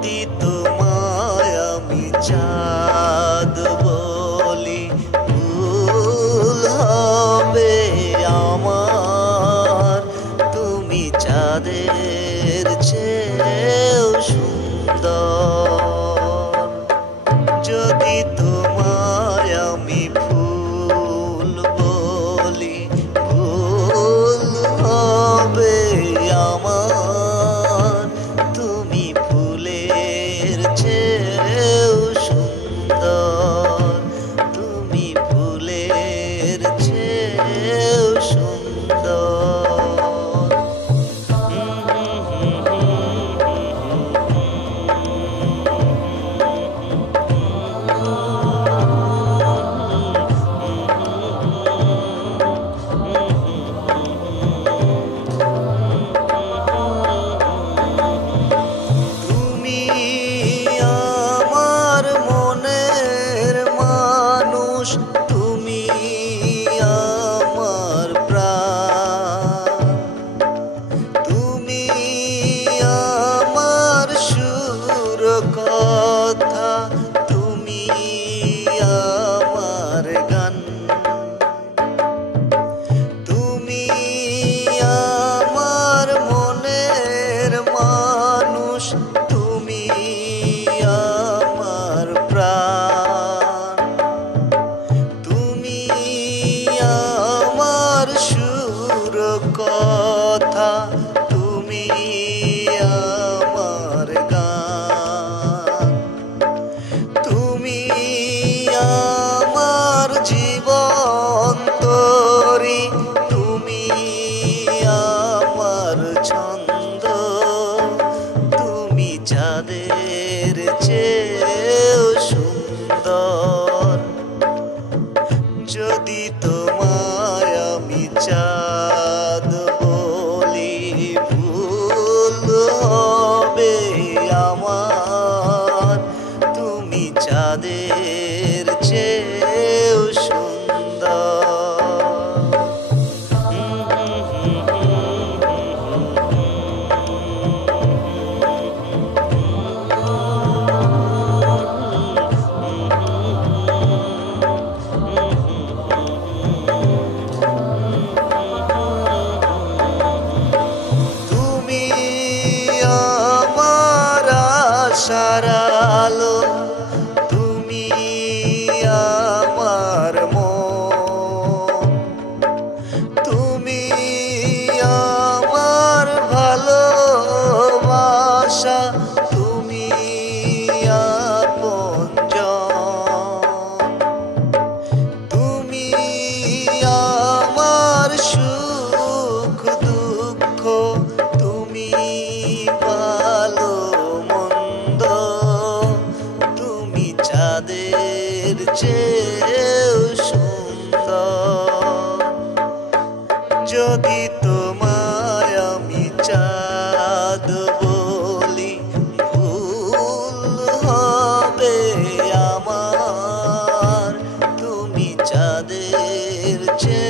যদি তোমায় আমি চাঁদ বলি, ভুল হবে আমার। তুমি চাঁদের চেয়েও সুন্দর। যদি তোমায় আমি ফুল বলি, ভুল হবে আমার। তুমি ফুলের চেয়েও সুন্দর। তুমি ফুলের চেয়েও সুন্দর। তুমি আমার মনের মানুষ, তুমি আমার প্রাণ। তুমি আমার সুর কথা, তুমি আমার গান। তুমি আমার মনের মানুষ, তুমি আমার প্রাণ। তুমি আমার সুর কথা, তুমি আমার গান। তুমি আমার জীবন তরি, তুমি আমার ছন্দ। তুমি চাঁদের চেয়েও সুন্দর। যদি তোমায় আমি চাঁদ বলি, ভুল হবে আমার। তুমি চাঁদের চেয়েও সুন্দর। তুমি আমার আশার আলো, তুমি আমার মন। তুমি আমার ভালোবাসা, তুমি আপনজন। তুমি আমার সুখ দুঃখ, তুমি ভালো মন্দ। তুমি চাঁদের চেয়েও সুন্দর। যদি তোমায় আমি চাঁদ বলি, ভুল হবে আমার। তুমি চাঁদের চেয়ে